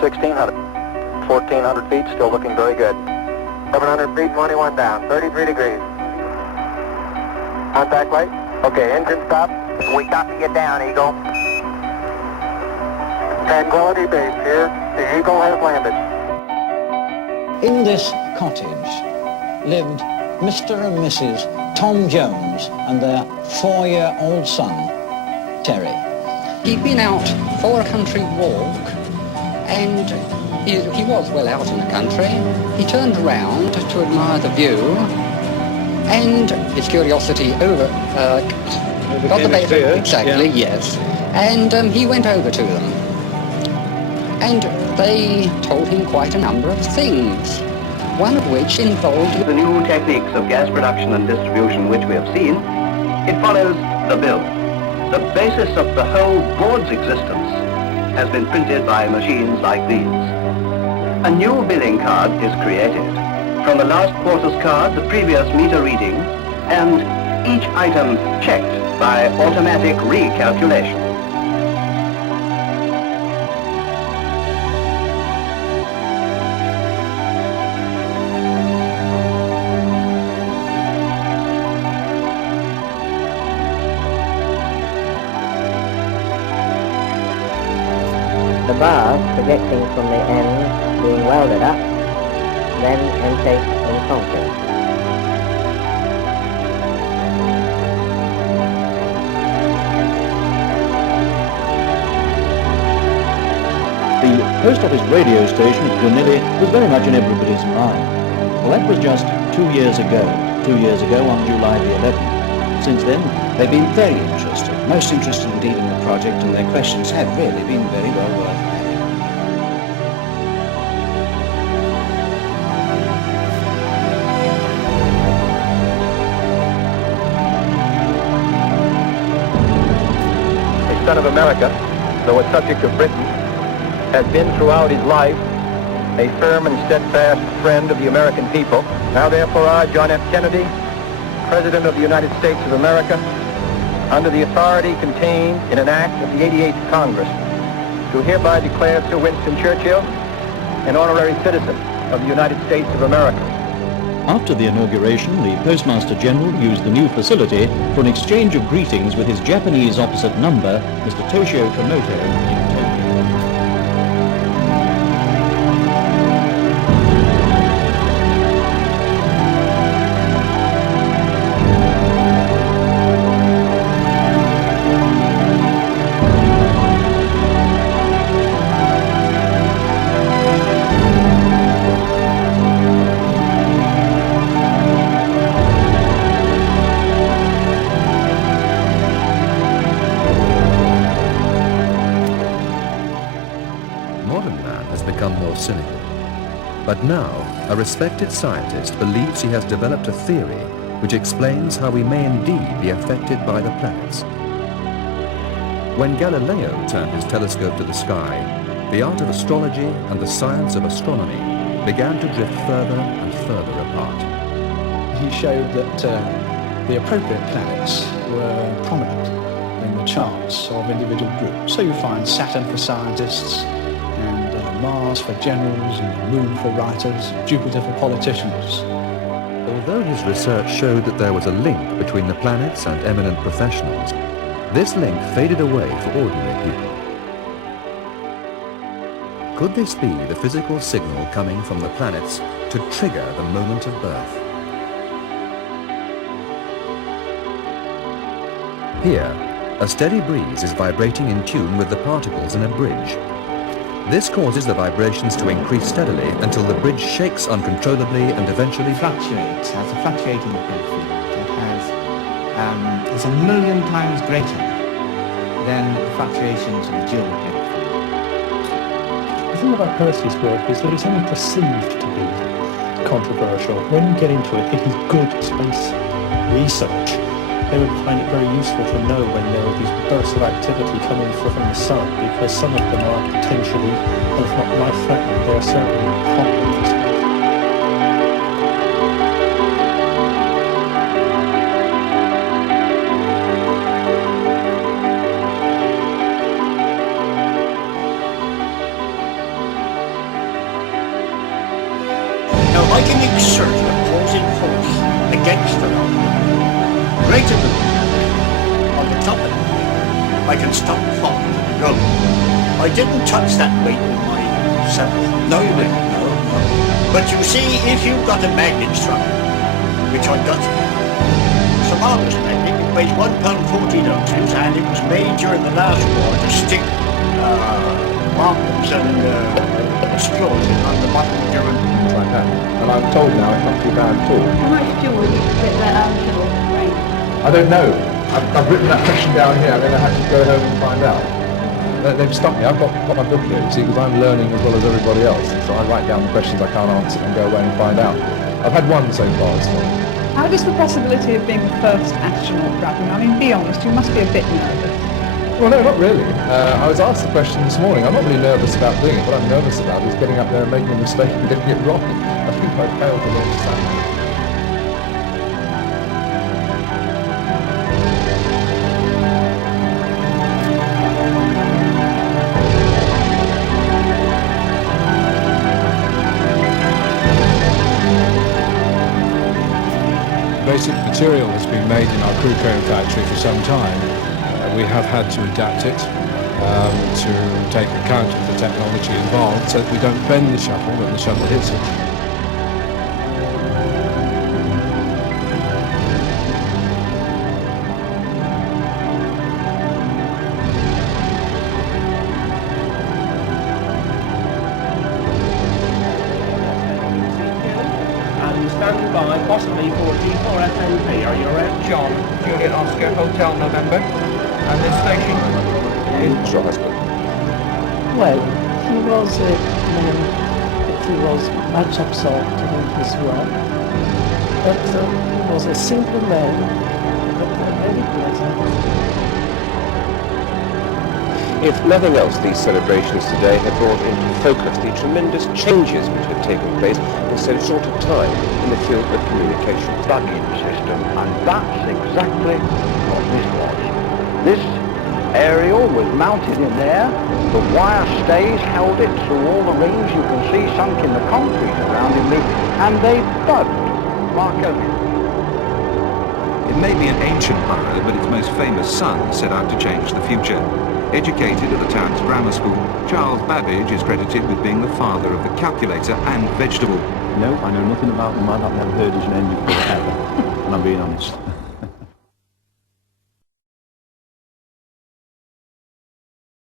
1,600. 1,400 feet, still looking very good. 700 feet, 21 down, 33 degrees. Contact light. Okay, engine stop. We copy you down, Eagle. Tranquility Base here. The Eagle has landed. In this cottage lived Mr. and Mrs. Tom Jones and their 4-year-old son, Terry. He'd been out for a country walk, and he was well out in the country. He turned around to admire the view, and his curiosity got the better. Exactly, yeah. Yes. And he went over to them, and they told him quite a number of things, one of which involved the new techniques of gas production and distribution which we have seen. It follows the bill. The basis of the whole board's existence has been printed by machines like these. A new billing card is created. From the last quarter's card, the previous meter reading, and each item checked by automatic recalculation. The bars projecting from the end being welded up, then encased in concrete. The post office radio station at Gardiner was very much in everybody's mind. Well, that was just 2 years ago. 2 years ago on July the 11th. Since then, they've been very interested, most interested indeed in the project, and their questions have really been very well worth having. A son of America, though a subject of Britain, has been throughout his life a firm and steadfast friend of the American people. Now therefore I, John F. Kennedy, President of the United States of America, under the authority contained in an act of the 88th Congress, do hereby declare Sir Winston Churchill an honorary citizen of the United States of America. After the inauguration, the Postmaster General used the new facility for an exchange of greetings with his Japanese opposite number, Mr. Toshio Komoto, in Tokyo. cynical. But now, a respected scientist believes he has developed a theory which explains how we may indeed be affected by the planets. When Galileo turned his telescope to the sky, the art of astrology and the science of astronomy began to drift further and further apart. He showed that the appropriate planets were prominent in the charts of individual groups. So you find Saturn for scientists, and Mars for generals, and the Moon for writers, Jupiter for politicians. Although his research showed that there was a link between the planets and eminent professionals, this link faded away for ordinary people. Could this be the physical signal coming from the planets to trigger the moment of birth? Here, a steady breeze is vibrating in tune with the particles in a bridge. This causes the vibrations to increase steadily until the bridge shakes uncontrollably and eventually fluctuates, has a fluctuating field that is 1,000,000 times greater than the fluctuations of the geomagnetic field. The thing about Percy's work is that it's only perceived to be controversial. When you get into it, it is good space research. They would find it very useful to know when there are these bursts of activity coming from the sun, because some of them are potentially, well, if not life-threatening, they are certainly important for space. exert an opposing force against the rock, greater than on the top of it, I can stop falling and roll. I didn't touch that weight with myself. No, you didn't. No. But you see, if you've got a magnet strap, which I've got, it's a marvellous magnet. It weighs 1 pound 14 ounces, and it was made during the last war to stick bombs and explosives on the bottom of German. Things like that. And I'm told now it's not too bad at all. How much fuel you put that shuttle range? I don't know. I've written that question down here. I'm going to have to go home and find out. They've stopped me. I've got my book here, you see, because I'm learning as well as everybody else. So I write down the questions I can't answer and go away and find out. I've had one so far this morning. How does the possibility of being the first astronaut grab you? I mean, be honest, you must be a bit nervous. Well, no, not really. I was asked the question this morning. I'm not really nervous about doing it. What I'm nervous about is getting up there and making a mistake and getting it wrong. I think I failed to launch the satellite. Basic material has been made in our crew cone factory for some time. We have had to adapt it to take account of the technology involved so that we don't bend the shuttle when the shuttle hits it. Standing by, possibly for G4FNP. Are you around? John, Juliet Oscar, Hotel November. And this station is... Sure, Hosgood. Well, he was a man that he was much absorbed in his work. But he was a simple man, but very pleasant. If nothing else, these celebrations today have brought into focus the tremendous changes which have taken place in so short a time in the field of communication. Plug-in system, and that's exactly what this was. This aerial was mounted in there, the wire stays held it through all the rings you can see sunk in the concrete around it, and they bugged Marconi. It may be an ancient borough, but its most famous son set out to change the future. Educated at the town's grammar school, Charles Babbage is credited with being the father of the calculator and vegetable. No, I know nothing about the man. I've never heard his name before ever, and I'm being honest.